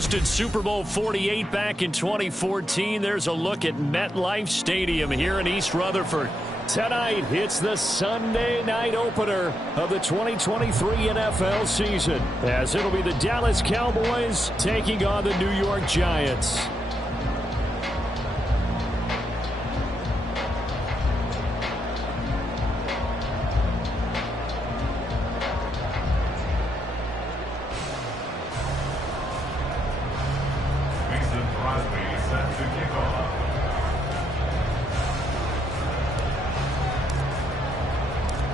hosted Super Bowl 48 back in 2014. There's a look at MetLife Stadium here in East Rutherford. Tonight, it's the Sunday night opener of the 2023 NFL season, as it'll be the Dallas Cowboys taking on the New York Giants.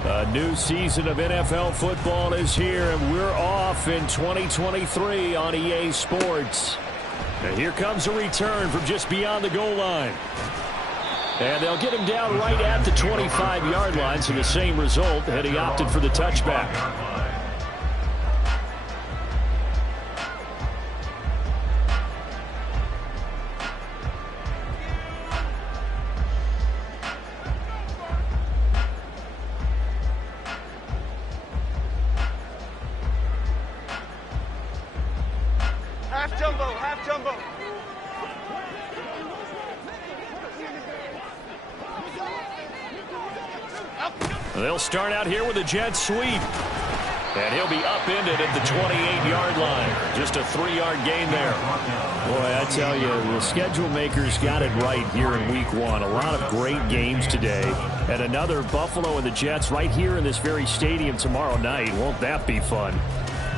A new season of NFL football is here, and we're off in 2023 on EA Sports. And here comes a return from just beyond the goal line. And they'll get him down right at the 25-yard line, so the same result, and he opted for the touchback. Half jumbo. They'll start out here with a jet sweep. And he'll be upended at the 28-yard line. Just a 3-yard gain there. Boy, I tell you, the schedule makers got it right here in Week 1. A lot of great games today. And another Buffalo and the Jets right here in this very stadium tomorrow night. Won't that be fun?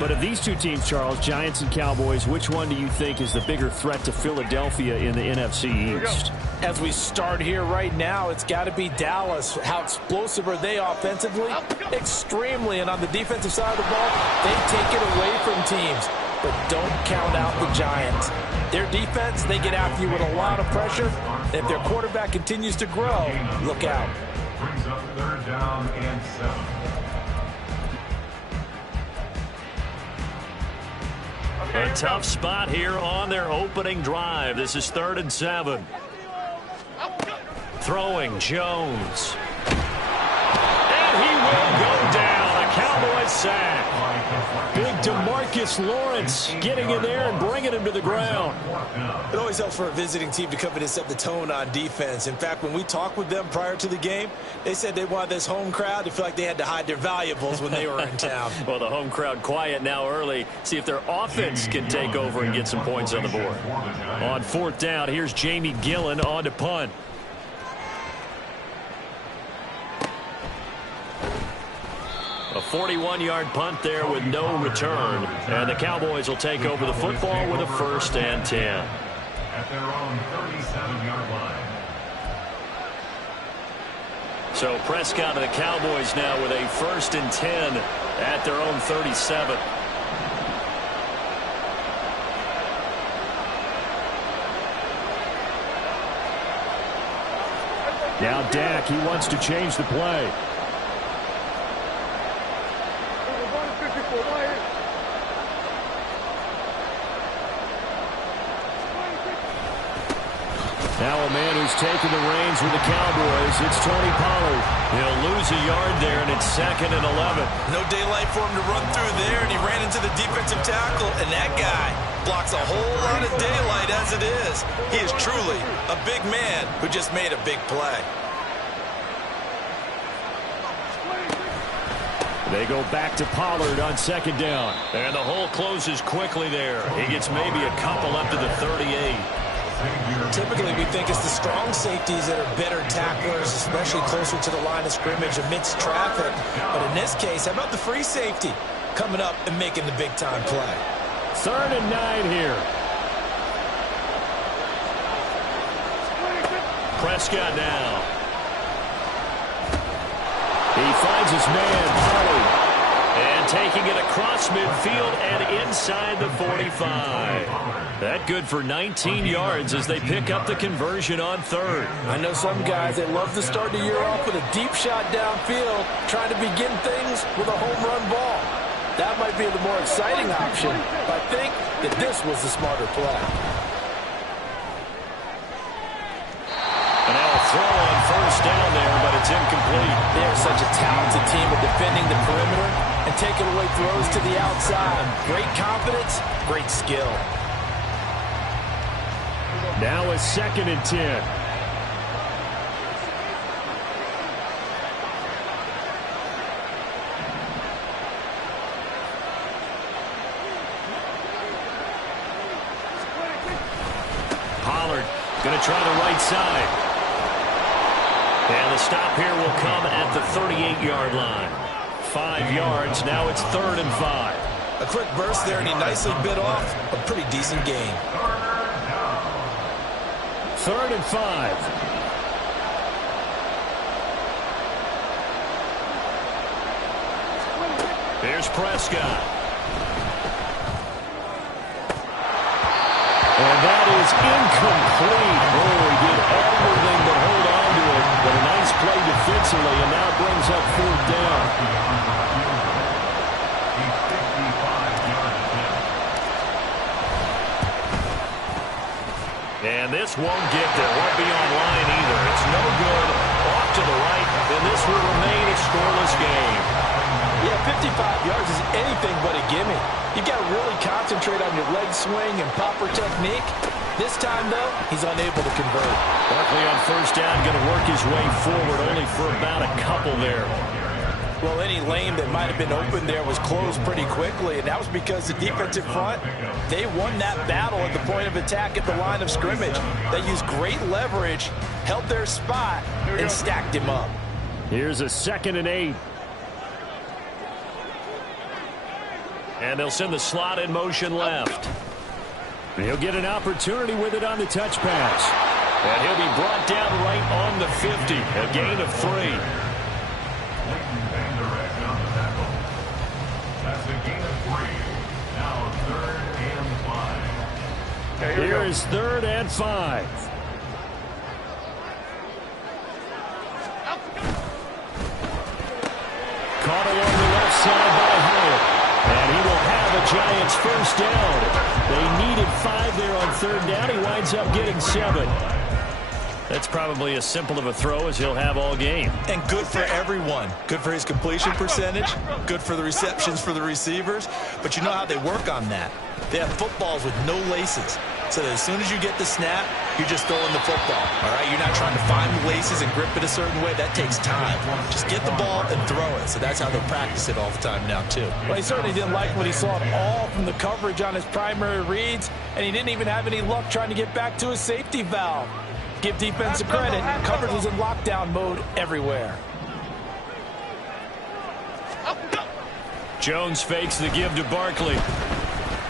But of these two teams, Charles, Giants and Cowboys, which one do you think is the bigger threat to Philadelphia in the NFC East? As we start here right now, it's got to be Dallas. How explosive are they offensively? Extremely. And on the defensive side of the ball, they take it away from teams. But don't count out the Giants. Their defense, they get after you with a lot of pressure. And if their quarterback continues to grow, look out. Brings up 3rd down and 7. A tough spot here on their opening drive. This is 3rd and 7. Throwing Jones. And he will go down. A Cowboys sack. Big DeMarcus Lawrence getting in there and bringing him to the ground. It always helps for a visiting team to come in and set the tone on defense. In fact, when we talked with them prior to the game, they said they wanted this home crowd to feel like they had to hide their valuables when they were in town. Well, the home crowd quiet now early. See if their offense can take over and get some points on the board. On 4th down, here's Jamie Gillen on to punt. A 41-yard punt there with no return. And the Cowboys will take over the football with a 1st and 10. At their own 37-yard line. So Prescott and the Cowboys now with a 1st and 10 at their own 37. Now Dak, he wants to change the play. Now a man who's taken the reins with the Cowboys, it's Tony Pollard. He'll lose a yard there, and it's 2nd and 11. No daylight for him to run through there, and he ran into the defensive tackle, and that guy blocks a whole lot of daylight as it is. He is truly a big man who just made a big play. They go back to Pollard on 2nd down. And the hole closes quickly there. He gets maybe a couple up to the 38. Typically, we think it's the strong safeties that are better tacklers, especially closer to the line of scrimmage amidst traffic. But in this case, how about the free safety coming up and making the big-time play? 3rd and 9 here. Prescott now. He finds his man, Pollard. And taking it across midfield and inside the 45. That good for 19 yards as they pick up the conversion on 3rd. I know some guys, they love to start the year off with a deep shot downfield, trying to begin things with a home run ball. That might be the more exciting option, but I think that this was the smarter play. And now a throw on 1st down there, but it's incomplete. They are such a talented team at defending the perimeter and taking away throws to the outside. Great confidence, great skill. Now a 2nd and 10. Pollard going to try the right side. And the stop here will come at the 38-yard line. 5 yards. Now it's 3rd and 5. A quick burst there, and he nicely bit off a pretty decent gain. 3rd and 5. Here's Prescott. And that is incomplete. Oh, he did everything but hold on to it. But a nice play defensively, and now brings up 4th down. And this won't get there. Won't be on line either. It's no good. Off to the right. And this will remain a scoreless game. Yeah, 55 yards is anything but a gimme. You've got to really concentrate on your leg swing and popper technique. This time, though, he's unable to convert. Barkley on 1st down, going to work his way forward, only for about a couple there. Well, any lane that might have been open there was closed pretty quickly, and that was because the defensive front, they won that battle at the point of attack at the line of scrimmage. They used great leverage, held their spot, and stacked him up. Here's a 2nd and 8. And they'll send the slot in motion left. He'll get an opportunity with it on the touch pass. And he'll be brought down right on the 50. A gain of 3. Here is 3rd and 5. Caught along the left side by Hyatt. And he will have a Giants 1st down. They needed 5 there on 3rd down. He winds up getting 7. That's probably as simple of a throw as he'll have all game. And good for everyone. Good for his completion percentage. Good for the receptions for the receivers. But you know how they work on that. They have footballs with no laces. So that as soon as you get the snap, you're just throwing the football. All right, you're not trying to find the laces and grip it a certain way. That takes time. Just get the ball and throw it. So that's how they practice it all the time now, too. Well, he certainly didn't like what he saw at all from the coverage on his primary reads, and he didn't even have any luck trying to get back to his safety valve. Give defensive credit. Coverage was in lockdown mode everywhere. Jones fakes the give to Barkley.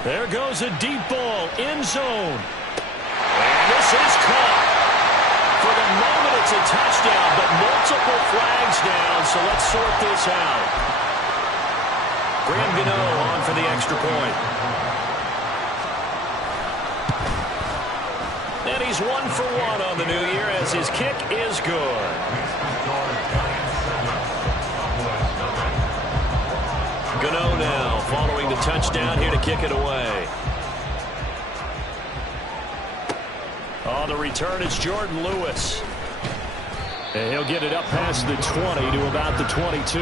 There goes a deep ball, end zone. And this is caught. For the moment, it's a touchdown, but multiple flags down, so let's sort this out. Graham Gano on for the extra point. And he's 1 for 1 on the new year as his kick is good. Gano now following the touchdown here to kick it away. On the return, it's Jordan Lewis. And he'll get it up past the 20 to about the 22.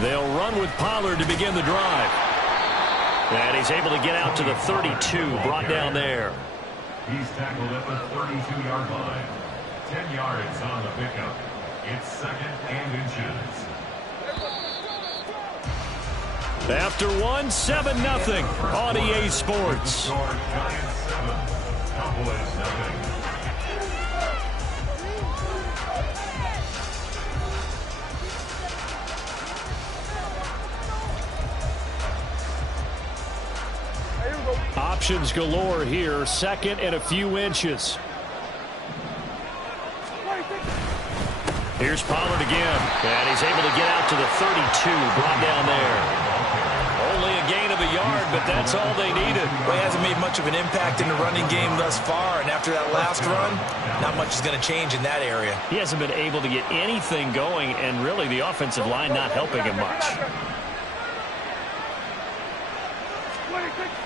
They'll run with Pollard to begin the drive. And he's able to get out to the 32, brought down there. He's tackled at the 32-yard line. 10 yards on the pickup. It's 2nd and inches. After 1, 7-0 on EA Sports. Giants 7, Cowboys 0. Options galore here. 2nd and a few inches. Here's Pollard again. And he's able to get out to the 32. Brought down there. Only a gain of a yard, but that's all they needed. Well, he hasn't made much of an impact in the running game thus far. And after that last run, not much is going to change in that area. He hasn't been able to get anything going, and really the offensive line not helping him much.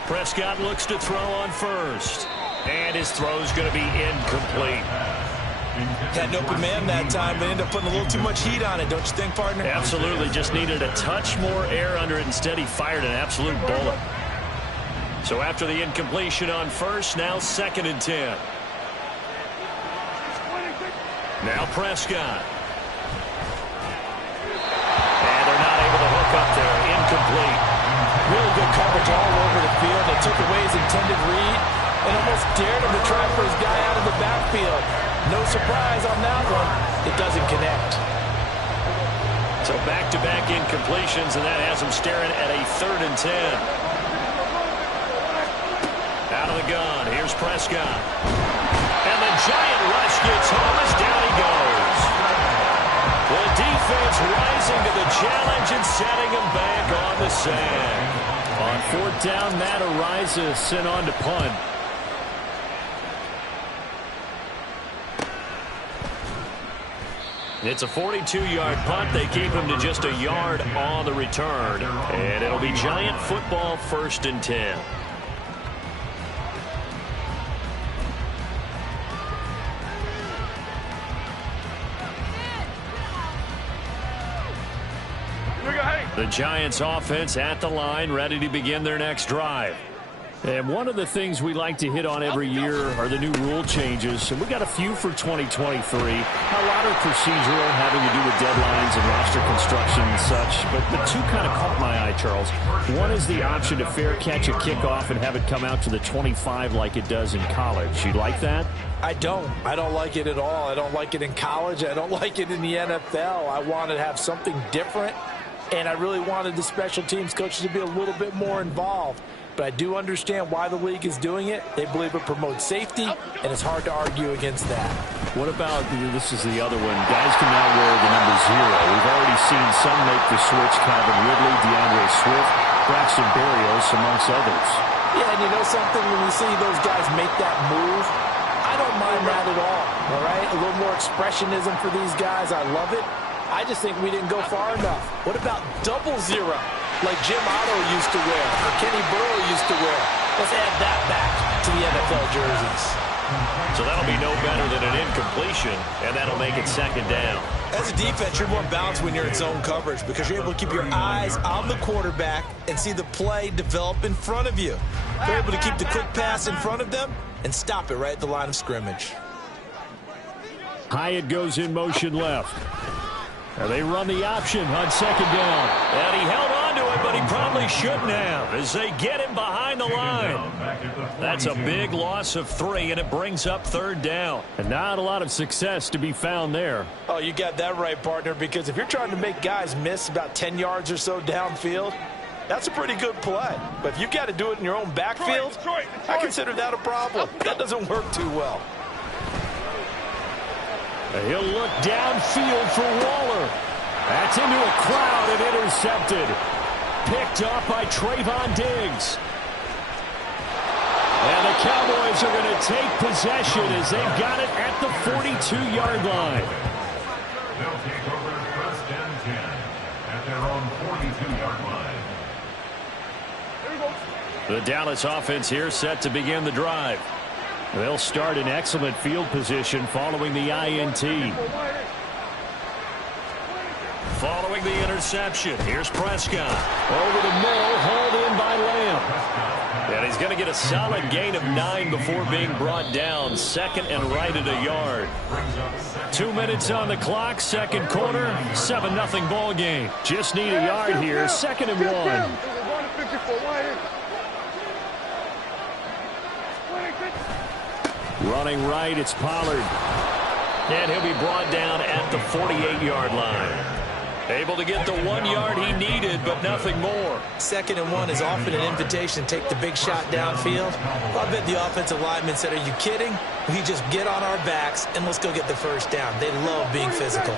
Prescott looks to throw on first. And his throw's going to be incomplete. Had an open man that time, but ended up putting a little too much heat on it, don't you think, partner? Absolutely. Just needed a touch more air under it. Instead, he fired an absolute bullet. So after the incompletion on first, now 2nd and 10. Now Prescott. And they're not able to hook up there. Incomplete. Really good coverage all over the field. They took away his intended read and almost dared him to try for his guy out of the backfield. No surprise on that one. It doesn't connect. So back-to-back incompletions, and that has him staring at a 3rd and 10. Out of the gun. Here's Prescott. And the giant rush gets home as down he goes. The defense rising to the challenge and setting him back on the sand. On 4th down, Matt Ariza sent on to punt. It's a 42-yard punt. They keep him to just a yard on the return. And it'll be Giant football, 1st and 10. The Giants offense at the line, ready to begin their next drive. And one of the things we like to hit on every year are the new rule changes. And we got a few for 2023. A lot are procedural, having to do with deadlines and roster construction and such. But the two kind of caught my eye, Charles. One is the option to fair catch a kickoff and have it come out to the 25 like it does in college. You like that? I don't like it at all. I don't like it in college. I don't like it in the NFL. I want to have something different. And I really wanted the special teams coaches to be a little bit more involved. But I do understand why the league is doing it. They believe it promotes safety, and it's hard to argue against that. What about, this is the other one, guys can now wear the number 0. We've already seen some make the switch, Calvin Ridley, DeAndre Swift, Braxton Berrios, amongst others. Yeah, and you know something, when we see those guys make that move, I don't mind that at all right? A little more expressionism for these guys. I love it. I just think we didn't go far enough. What about 000, like Jim Otto used to wear or Kenny Burrow used to wear? Let's add that back to the NFL jerseys. So that'll be no better than an incompletion, and that'll make it 2nd down. As a defense, you're more balanced when you're in zone coverage because you're able to keep your eyes on the quarterback and see the play develop in front of you. You're able to keep the quick pass in front of them and stop it right at the line of scrimmage. Hyatt goes in motion left. Now they run the option on 2nd down. And he held on to it, but he probably shouldn't have as they get him behind the line. That's a big loss of 3, and it brings up 3rd down. And not a lot of success to be found there. Oh, you got that right, partner, because if you're trying to make guys miss about 10 yards or so downfield, that's a pretty good play. But if you got to do it in your own backfield, I consider that a problem. That doesn't work too well. He'll look downfield for Waller. That's into a crowd and intercepted. Picked up by Trayvon Diggs. And the Cowboys are going to take possession as they've got it at the 42-yard line. They'll take over 1st and 10 at their own 42-yard line. The Dallas offense here set to begin the drive. They'll start in excellent field position following the INT. Following the interception, here's Prescott. Over the middle, hauled in by Lamb. And he's going to get a solid gain of 9 before being brought down. 2nd and right at a yard. 2 minutes on the clock, 2nd quarter, 7-0 ball game. Just need a yard here, 2nd and 1. Running right, it's Pollard. And he'll be brought down at the 48-yard line. Able to get the 1 yard he needed, but nothing more. 2nd and 1 is often an invitation to take the big shot downfield. I bet the offensive lineman said, are you kidding? We just get on our backs and let's go get the 1st down. They love being physical.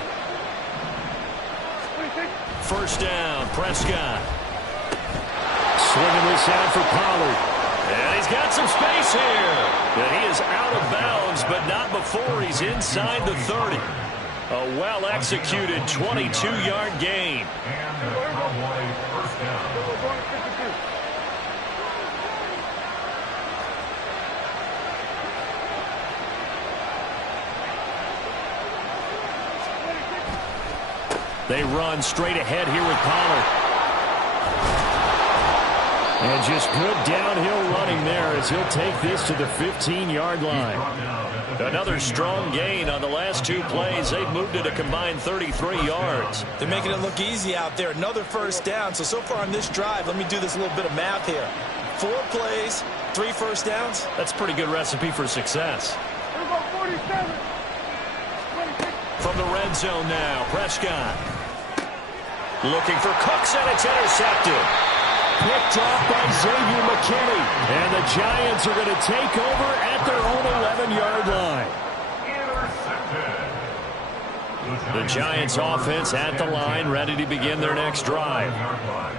1st down, Prescott. Swinging this out for Pollard. And he's got some space here. And he is out of bounds, but not before he's inside the 30. A well-executed 22-yard gain. And the Cowboy 1st down. They run straight ahead here with Pollard. And just good downhill running there as he'll take this to the 15-yard line. Another strong gain on the last two plays. They've moved it a combined 33 yards. They're making it look easy out there. Another first down. So far on this drive, let me do this little bit of math here. 4 plays, 3 first downs. That's a pretty good recipe for success. From the red zone now, Prescott. Looking for Cooks, and it's intercepted. Picked off by Xavier McKinney. And the Giants are going to take over at their own 11-yard line. The Giants offense at the line, ready to begin their next drive.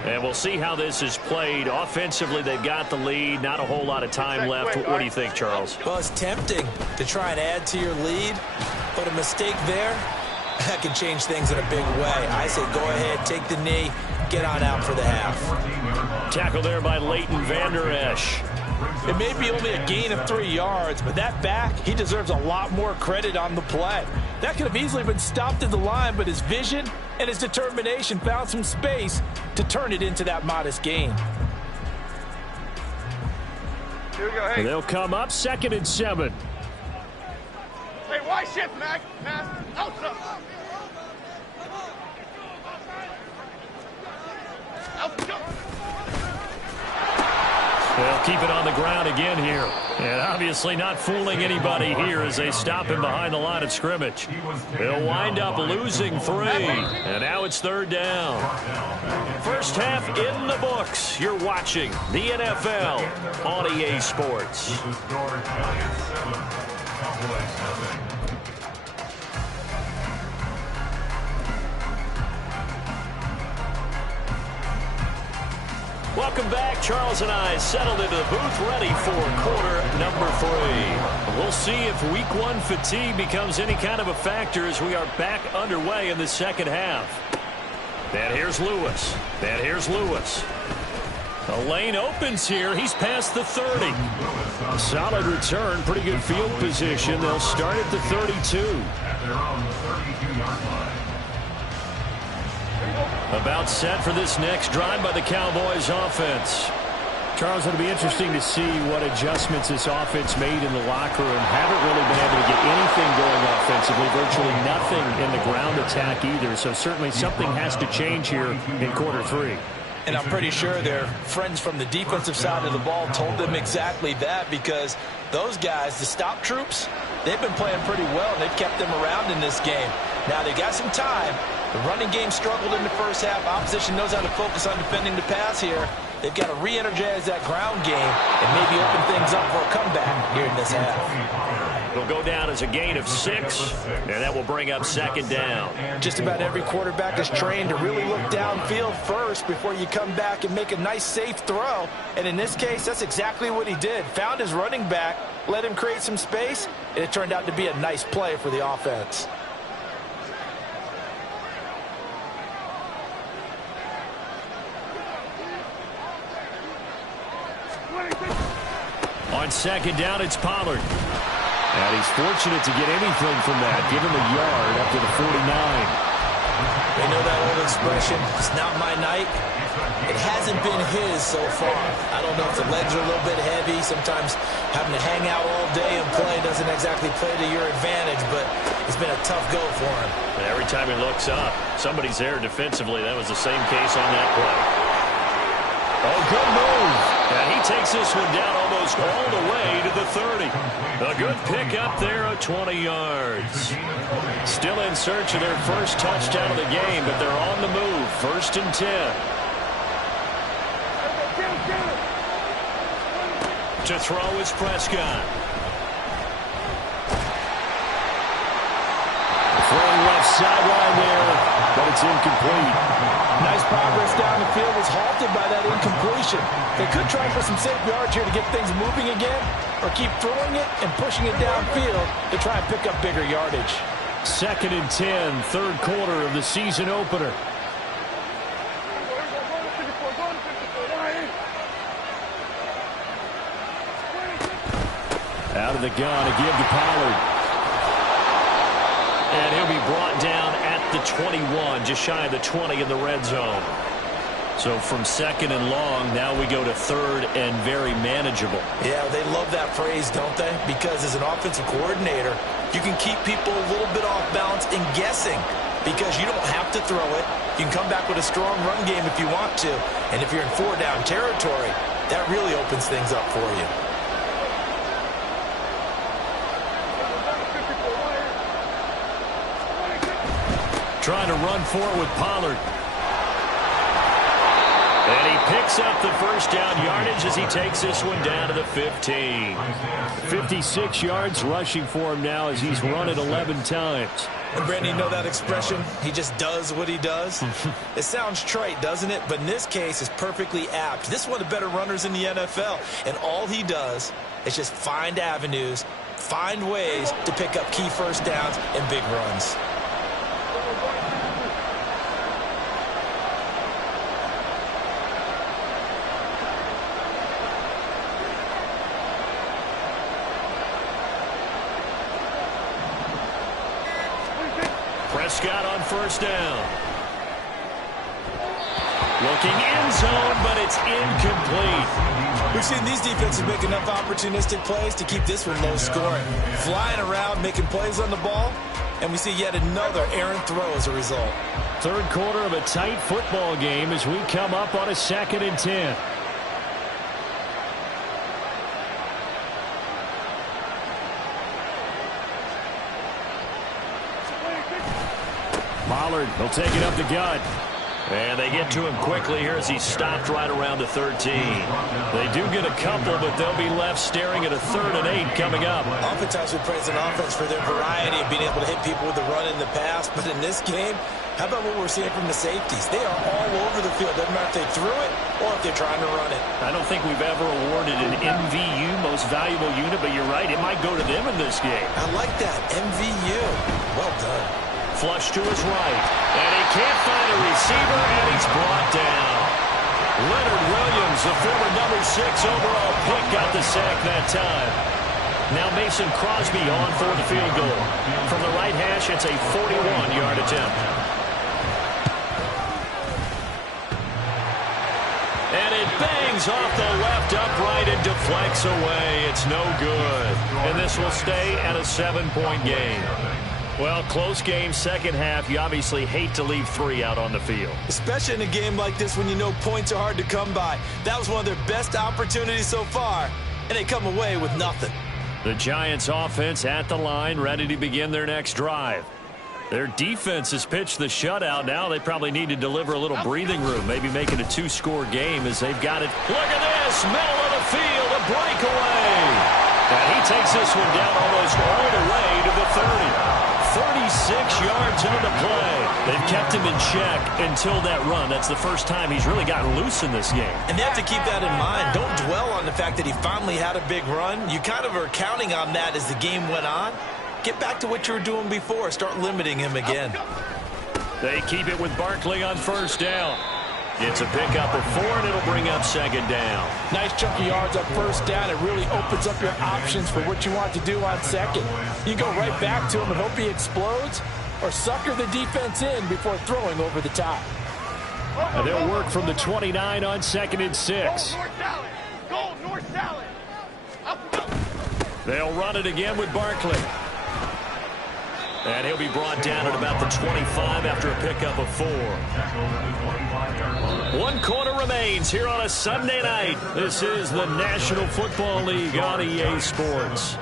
And we'll see how this is played. Offensively, they've got the lead. Not a whole lot of time left. What do you think, Charles? Well, it's tempting to try and add to your lead, but a mistake there, that can change things in a big way. I say go ahead, take the knee, get on out for the half. Tackle there by Leighton Vander Esch. It may be only a gain of 3 yards, but that back, he deserves a lot more credit on the play. That could have easily been stopped at the line, but his vision and his determination found some space to turn it into that modest gain. Here we go, hey. They'll come up 2nd and 7. Hey, wide shift, Mac. Outside. They'll keep it on the ground again here. And obviously not fooling anybody here as they stop him behind the line of scrimmage. They'll wind up losing 3. And now it's 3rd down. First half in the books. You're watching the NFL on EA Sports. Welcome back. Charles and I settled into the booth ready for quarter number 3. We'll see if week 1 fatigue becomes any kind of a factor as we are back underway in the second half. And here's Lewis. The lane opens here. He's past the 30. Solid return. Pretty good field position. They'll start at the 32. At their own 32-yard line. About set for this next drive by the Cowboys offense. Charles, it'll be interesting to see what adjustments this offense made in the locker room. Haven't really been able to get anything going offensively. Virtually nothing in the ground attack either. So certainly something has to change here in quarter 3. And I'm pretty sure their friends from the defensive side of the ball told them exactly that, because those guys, the stop troops, they've been playing pretty well, and they've kept them around in this game. Now they got some time. The running game struggled in the first half. Opposition knows how to focus on defending the pass here. They've got to re-energize that ground game and maybe open things up for a comeback here in this half. It'll go down as a gain of 6, and that will bring up 2nd down. Just about every quarterback is trained to really look downfield first before you come back and make a nice, safe throw. And in this case, that's exactly what he did. Found his running back, let him create some space, and it turned out to be a nice play for the offense. On 2nd down, it's Pollard. And he's fortunate to get anything from that. Give him a yard up to the 49. They know that old expression, it's not my night. It hasn't been his so far. I don't know if the legs are a little bit heavy. Sometimes having to hang out all day and play doesn't exactly play to your advantage, but it's been a tough go for him. And every time he looks up, somebody's there defensively. That was the same case on that play. Oh, good move. And he takes this one down almost all the way to the 30. A good pickup there of 20 yards. Still in search of their first touchdown of the game, but they're on the move. 1st and 10. To throw is Prescott. Throwing left sideline there, but it's incomplete. Nice progress down the field was halted by that incompletion. They could try for some safe yards here to get things moving again, or keep throwing it and pushing it downfield to try and pick up bigger yardage. 2nd and 10, 3rd quarter of the season opener. Out of the gun, a give to Pollard. And he'll be brought down at the 21, just shy of the 20 in the red zone. So from second and long, now we go to third and very manageable. Yeah, they love that phrase, don't they? Because as an offensive coordinator, you can keep people a little bit off balance and guessing because you don't have to throw it. You can come back with a strong run game if you want to. And if you're in four-down territory, that really opens things up for you. Trying to run for it with Pollard. And he picks up the first down yardage as he takes this one down to the 15. 56 yards rushing for him now as he's run it 11 times. And Brandon, you know that expression? He just does what he does. It sounds trite, doesn't it? But in this case, it's perfectly apt. This is one of the better runners in the NFL. And all he does is just find avenues, find ways to pick up key first downs and big runs. Prescott on first down. Looking end zone, but it's incomplete. We've seen these defenses make enough opportunistic plays to keep this one low scoring. Flying around, making plays on the ball, and we see yet another errant throw as a result. Third quarter of a tight football game as we come up on a 2nd and 10. Pollard, he'll take it up the gut. And they get to him quickly here as he's stopped right around the 13. They do get a couple, but they'll be left staring at a 3rd and 8 coming up. Oftentimes we praise an offense for their variety of being able to hit people with the run in the pass. But in this game, how about what we're seeing from the safeties? They are all over the field. Doesn't matter if they threw it or if they're trying to run it. I don't think we've ever awarded an MVU, most valuable unit, but you're right. It might go to them in this game. I like that. MVU. Well done. Flush to his right. And he can't find a receiver, and he's brought down. Leonard Williams, the former number 6 overall pick, got the sack that time. Now Mason Crosby on for the field goal. From the right hash, it's a 41-yard attempt. And it bangs off the left upright and deflects away. It's no good. And this will stay at a 7-point game. Well, close game, second half. You obviously hate to leave 3 out on the field. Especially in a game like this when you know points are hard to come by. That was one of their best opportunities so far, and they come away with nothing. The Giants offense at the line, ready to begin their next drive. Their defense has pitched the shutout. Now they probably need to deliver a little breathing room, maybe make it a 2-score game as they've got it. Look at this, middle of the field, a breakaway. And he takes this one down almost all the way to the 30. 36 yards on the play. They've kept him in check until that run. That's the first time he's really gotten loose in this game. And they have to keep that in mind. Don't dwell on the fact that he finally had a big run. You kind of are counting on that as the game went on. Get back to what you were doing before. Start limiting him again. They keep it with Barkley on first down. It's a pickup of 4, and it'll bring up second down. Nice chunky yards on first down. It really opens up your options for what you want to do on second. You go right back to him and hope he explodes, or sucker the defense in before throwing over the top. And they'll work from the 29 on 2nd and 6. Go north salad. They'll run it again with Barkley. And he'll be brought down at about the 25 after a pickup of 4. 1 quarter remains here on a Sunday night. This is the National Football League on EA Sports.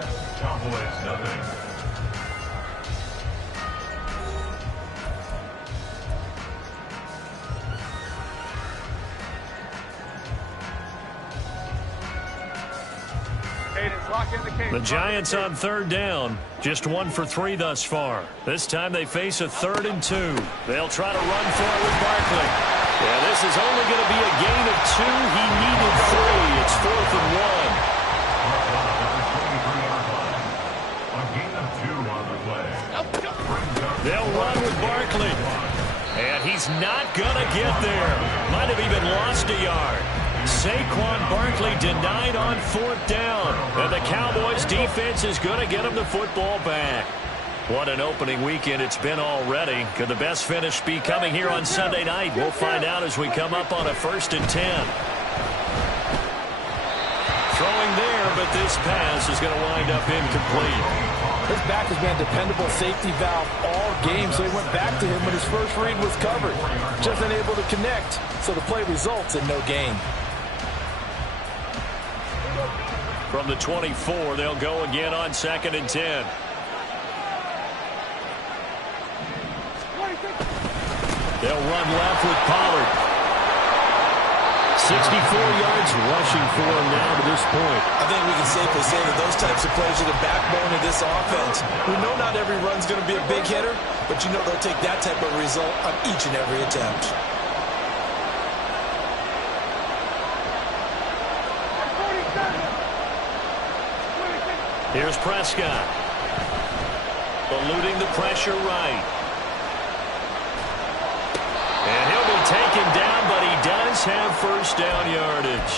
The Giants on 3rd down. Just 1 for 3 thus far. This time they face a 3rd and 2. They'll try to run for it with Barkley. Yeah, this is only going to be a gain of 2. He needed 3. It's 4th and 1. They'll run with Barkley. And he's not going to get there. Might have even lost a yard. Saquon Barkley denied on 4th down. And the Cowboys defense is going to get him the football back. What an opening weekend it's been already. Could the best finish be coming here on Sunday night? We'll find out as we come up on a 1st and 10. Throwing there, but this pass is going to wind up incomplete. His back has been a dependable safety valve all game, so he went back to him when his first read was covered. Just unable to connect, so the play results in no gain. From the 24, they'll go again on 2nd and 10. They'll run left with Pollard. 64 yards rushing for him now to this point. I think we can safely say that those types of plays are the backbone of this offense. We know not every run's going to be a big hitter, but you know they'll take that type of result on each and every attempt. Here's Prescott. Eluding the pressure right. And he'll be taken down, but he does have first down yardage.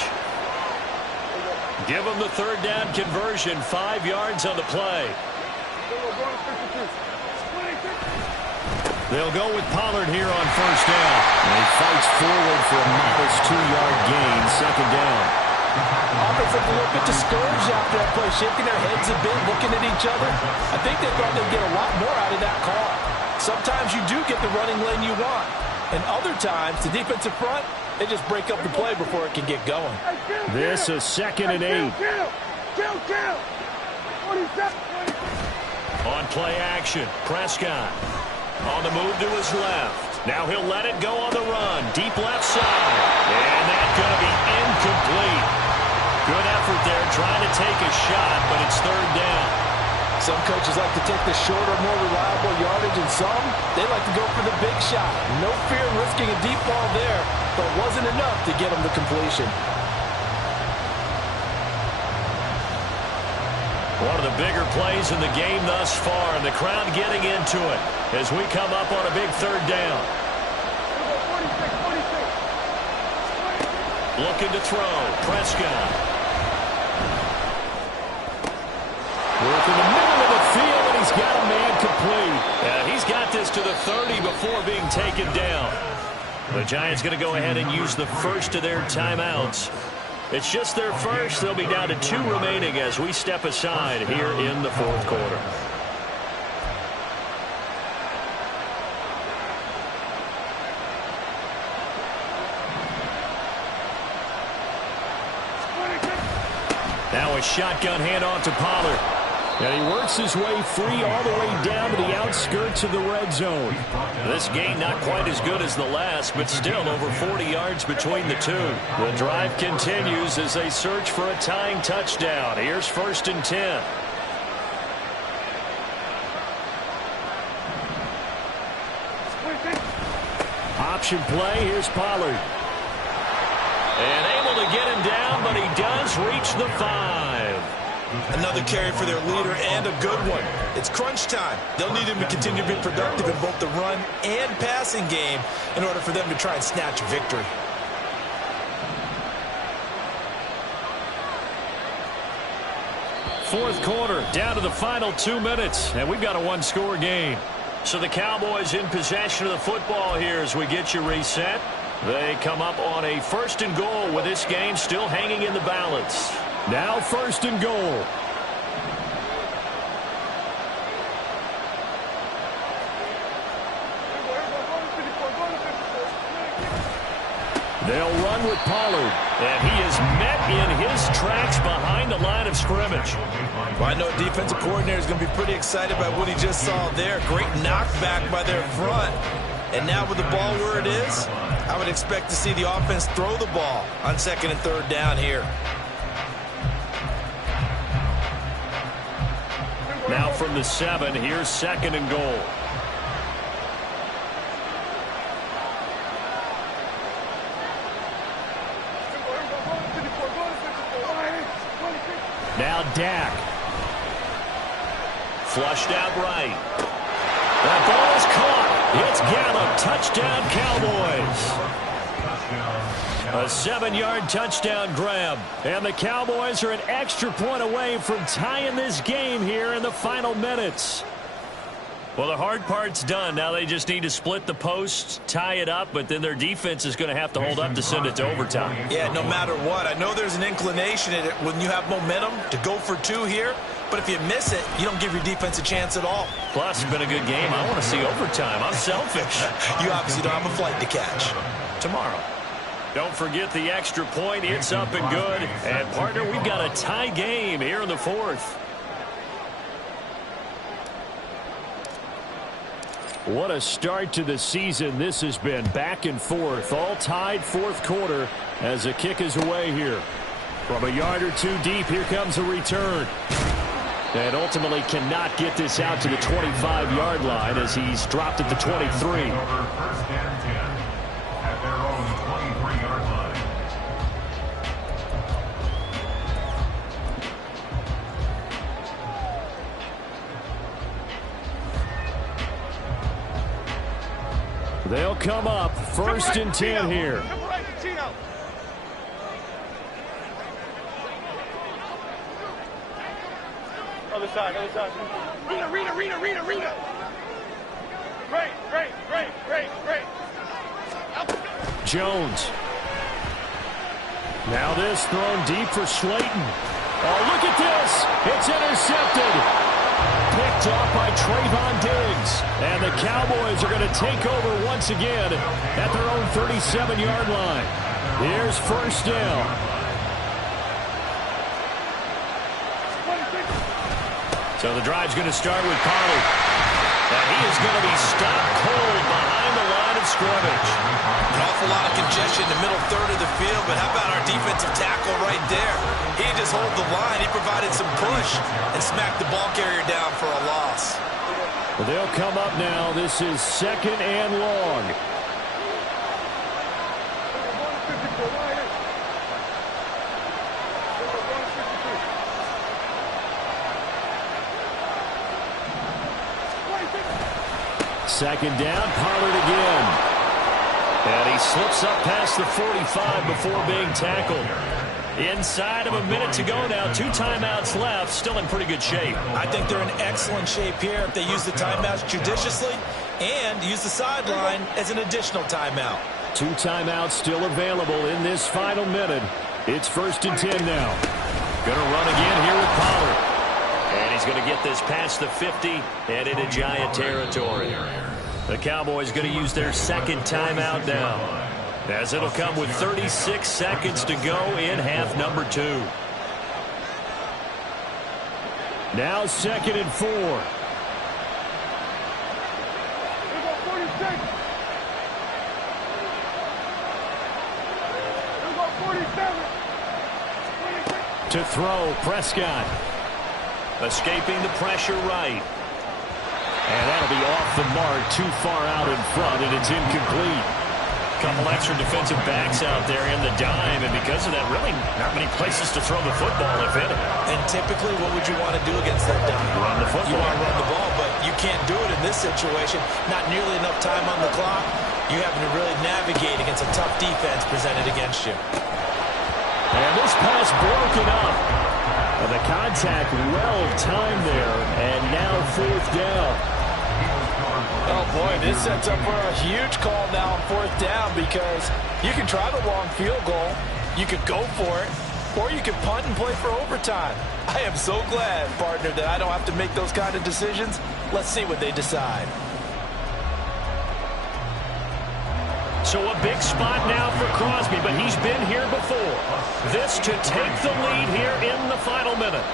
Give him the 3rd down conversion, 5 yards on the play. They'll go with Pollard here on 1st down. And he fights forward for a modest 2-yard gain, 2nd down. Offense looked a little bit discouraged after that play, shaking their heads a bit, looking at each other. I think they thought they'd get a lot more out of that call. Sometimes you do get the running lane you want. And other times, the defensive front, they just break up the play before it can get going. This is 2nd and 8. On play action, Prescott. On the move to his left. Now he'll let it go on the run. Deep left side. And that's going to be incomplete. Good effort there trying to take a shot, but it's 3rd down. Some coaches like to take the shorter, more reliable yardage, and some, they like to go for the big shot. No fear in risking a deep ball there, but it wasn't enough to get them to completion. One of the bigger plays in the game thus far, and the crowd getting into it as we come up on a big 3rd down. Looking to throw, Prescott. Working the middle of the field, and he's got a man complete. Yeah, he's got this to the 30 before being taken down. The Giants going to go ahead and use the first of their timeouts. It's just their first. They'll be down to 2 remaining as we step aside here in the 4th quarter. Now a shotgun handoff to Pollard. And he works his way free all the way down to the outskirts of the red zone. This game not quite as good as the last, but still over 40 yards between the two. The drive continues as they search for a tying touchdown. Here's 1st and 10. Option play. Here's Pollard. And able to get him down, but he does reach the 5. Another carry for their leader and a good one. It's crunch time. They'll need him to continue to be productive in both the run and passing game in order for them to try and snatch a victory. Fourth quarter, down to the final 2 minutes, and we've got a 1-score game. So the Cowboys in possession of the football here as we get you reset. They come up on a 1st and goal with this game still hanging in the balance. Now 1st and goal. They'll run with Pollard. And he is met in his tracks behind the line of scrimmage. Well, I know defensive coordinator is going to be pretty excited about what he just saw there. Great knockback by their front. And now with the ball where it is, I would expect to see the offense throw the ball on 2nd and 3rd down here. Now from the 7, here's 2nd and goal. Now Dak. Flushed out right. That ball is caught. It's Gallup. Touchdown, Cowboys. A 7-yard touchdown grab. And the Cowboys are an extra point away from tying this game here in the final minutes. Well, the hard part's done. Now they just need to split the post, tie it up, but then their defense is going to have to hold up to send it to overtime. Yeah, no matter what. I know there's an inclination in it when you have momentum to go for two here, but if you miss it, you don't give your defense a chance at all. Plus, it's been a good game. I want to see overtime. I'm selfish. You obviously don't have a flight to catch. Tomorrow. Don't forget the extra point. It's up and good. And, partner, we've got a tie game here in the fourth. What a start to the season this has been. Back and forth, all tied fourth quarter as the kick is away here. From a yard or two deep, here comes a return. And ultimately cannot get this out to the 25-yard line as he's dropped at the 23. First and 10 at their own 23-yard line. They'll come up first and 10 here. Other side, other side. Rita. Great. Jones. Now this thrown deep for Slayton. Oh, look at this. It's intercepted. Picked off by Trayvon Diggs. And the Cowboys are going to take over once again at their own 37-yard line. Here's first down. So the drive's going to start with Pollard. And he is going to be stopped cold behind the line of scrimmage. An awful lot of congestion in the middle third of the field, but how about our defensive tackle right there? He just hold the line. He provided some push and smacked the ball carrier down for a loss. Well, they'll come up now. This is second and long. Second down, Pollard again. And he slips up past the 45 before being tackled. Inside of a minute to go now. 2 timeouts left. Still in pretty good shape. I think they're in excellent shape here if they use the timeouts judiciously and use the sideline as an additional timeout. 2 timeouts still available in this final minute. It's first and 10 now. Going to run again here with Pollard. And he's going to get this past the 50 and into Giant territory. The Cowboys going to use their second timeout now, as it'll come with 36 seconds to go in half number 2. Now second and 4. To throw, Prescott. Escaping the pressure right. And that'll be off the mark, too far out in front, and it's incomplete. Couple extra defensive backs out there in the dime, and because of that, really not many places to throw the football, if any. And typically, what would you want to do against that dime? Run the football. You want to run the ball, but you can't do it in this situation. Not nearly enough time on the clock. You having to really navigate against a tough defense presented against you. And this pass broken up. And the contact well timed there, and now fourth down. Oh, boy, this sets up for a huge call now on fourth down because you can try the long field goal, you could go for it, or you can punt and play for overtime. I am so glad, partner, that I don't have to make those kind of decisions. Let's see what they decide. So a big spot now for Crosby, but he's been here before. This to take the lead here in the final minute.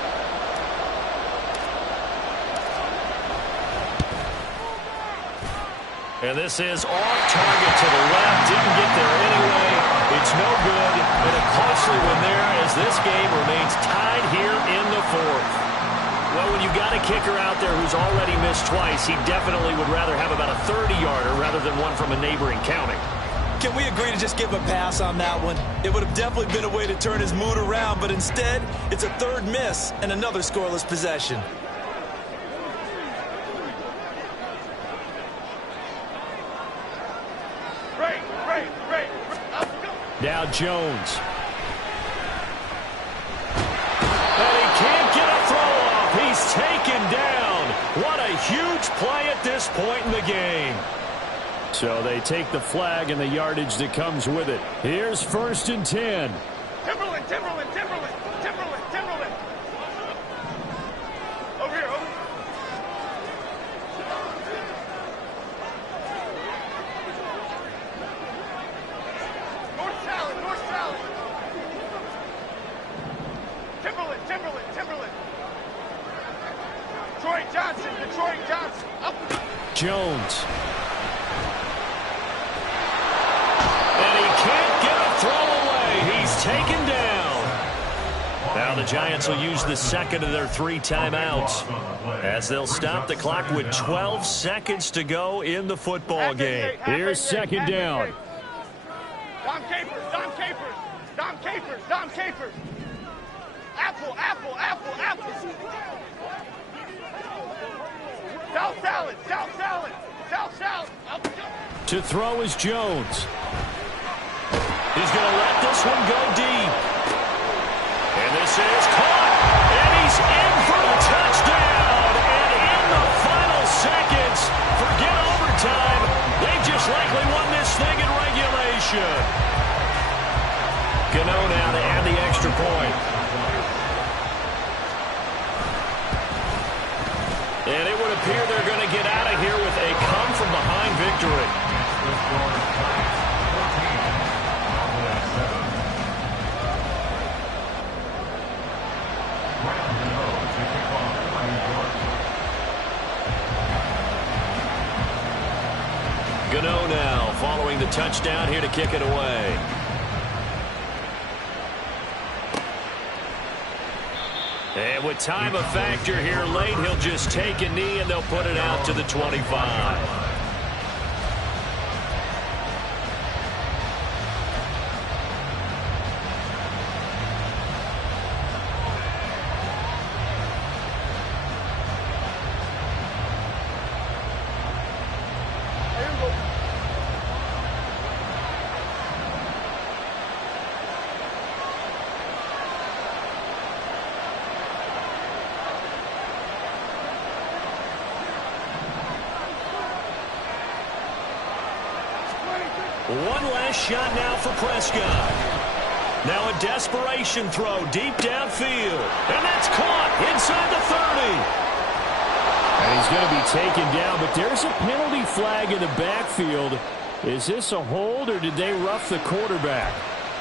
And this is off target to the left. Didn't get there anyway. It's no good. And a costly one there as this game remains tied here in the fourth. Well, when you've got a kicker out there who's already missed twice, he definitely would rather have about a 30-yarder rather than one from a neighboring county. Can we agree to just give a pass on that one? It would have definitely been a way to turn his mood around, but instead, it's a third miss and another scoreless possession. Now Jones. And he can't get a throw off. He's taken down. What a huge play at this point in the game. So they take the flag and the yardage that comes with it. Here's 1st and 10. Timberland, Timberland, Timberland, Timberland, Timberland. Over here, over. North Salad, North Salad. Timberland, Timberland, Timberland. Detroit Johnson, Detroit Johnson. Up. Jones. And he can't get a throw away. He's taken down. Now the Giants will use the second of their 3 timeouts as they'll stop the clock with 12 seconds to go in the football game. Here's 2nd down. Dom Capers, Dom Capers, Dom Capers, Dom Capers. Apple, apple, apple, apple. South salad, South salad, South salad. To throw is Jones. He's going to let this one go deep. And this is caught. And he's in for a touchdown. And in the final seconds, forget overtime. They just likely won this thing in regulation. Gano now to add the extra point. And it would appear they're going to get out of here with a come-from-behind victory. Gano now following the touchdown here to kick it away. And with time a factor here late, he'll just take a knee and they'll put it out to the 25. One last shot now for Prescott. Now a desperation throw deep downfield. And that's caught inside the 30. And he's going to be taken down, but there's a penalty flag in the backfield. Is this a hold or did they rough the quarterback?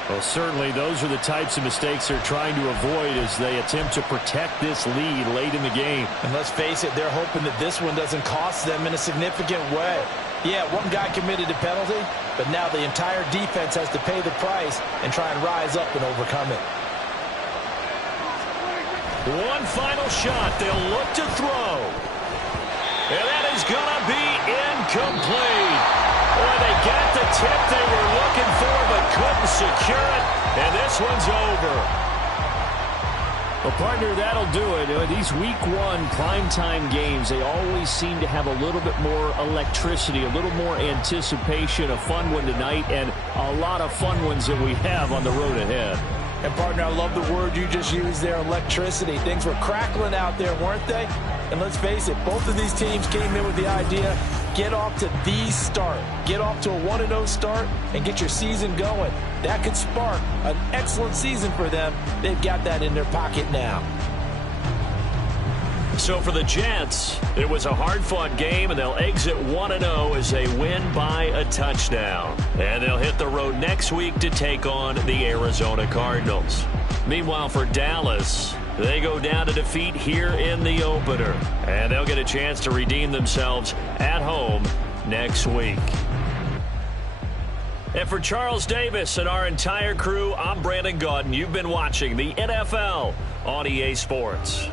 Well, certainly those are the types of mistakes they're trying to avoid as they attempt to protect this lead late in the game. And let's face it, they're hoping that this one doesn't cost them in a significant way. Yeah, one guy committed a penalty, but now the entire defense has to pay the price and try and rise up and overcome it. One final shot. They'll look to throw. And that is going to be incomplete. Boy, they got the tip they were looking for but couldn't secure it. And this one's over. Well, partner, that'll do it. These Week 1 primetime games, they always seem to have a little bit more electricity, a little more anticipation. A fun one tonight, and a lot of fun ones that we have on the road ahead. And, partner, I love the word you just used there, electricity. Things were crackling out there, weren't they? And let's face it, both of these teams came in with the idea, get off to the start. Get off to a 1-0 start and get your season going. That could spark an excellent season for them. They've got that in their pocket now. So for the Jets, it was a hard-fought game, and they'll exit 1-0 as they win by a touchdown. And they'll hit the road next week to take on the Arizona Cardinals. Meanwhile, for Dallas, they go down to defeat here in the opener. And they'll get a chance to redeem themselves at home next week. And for Charles Davis and our entire crew, I'm Brandon Gaudin. You've been watching the NFL on EA Sports.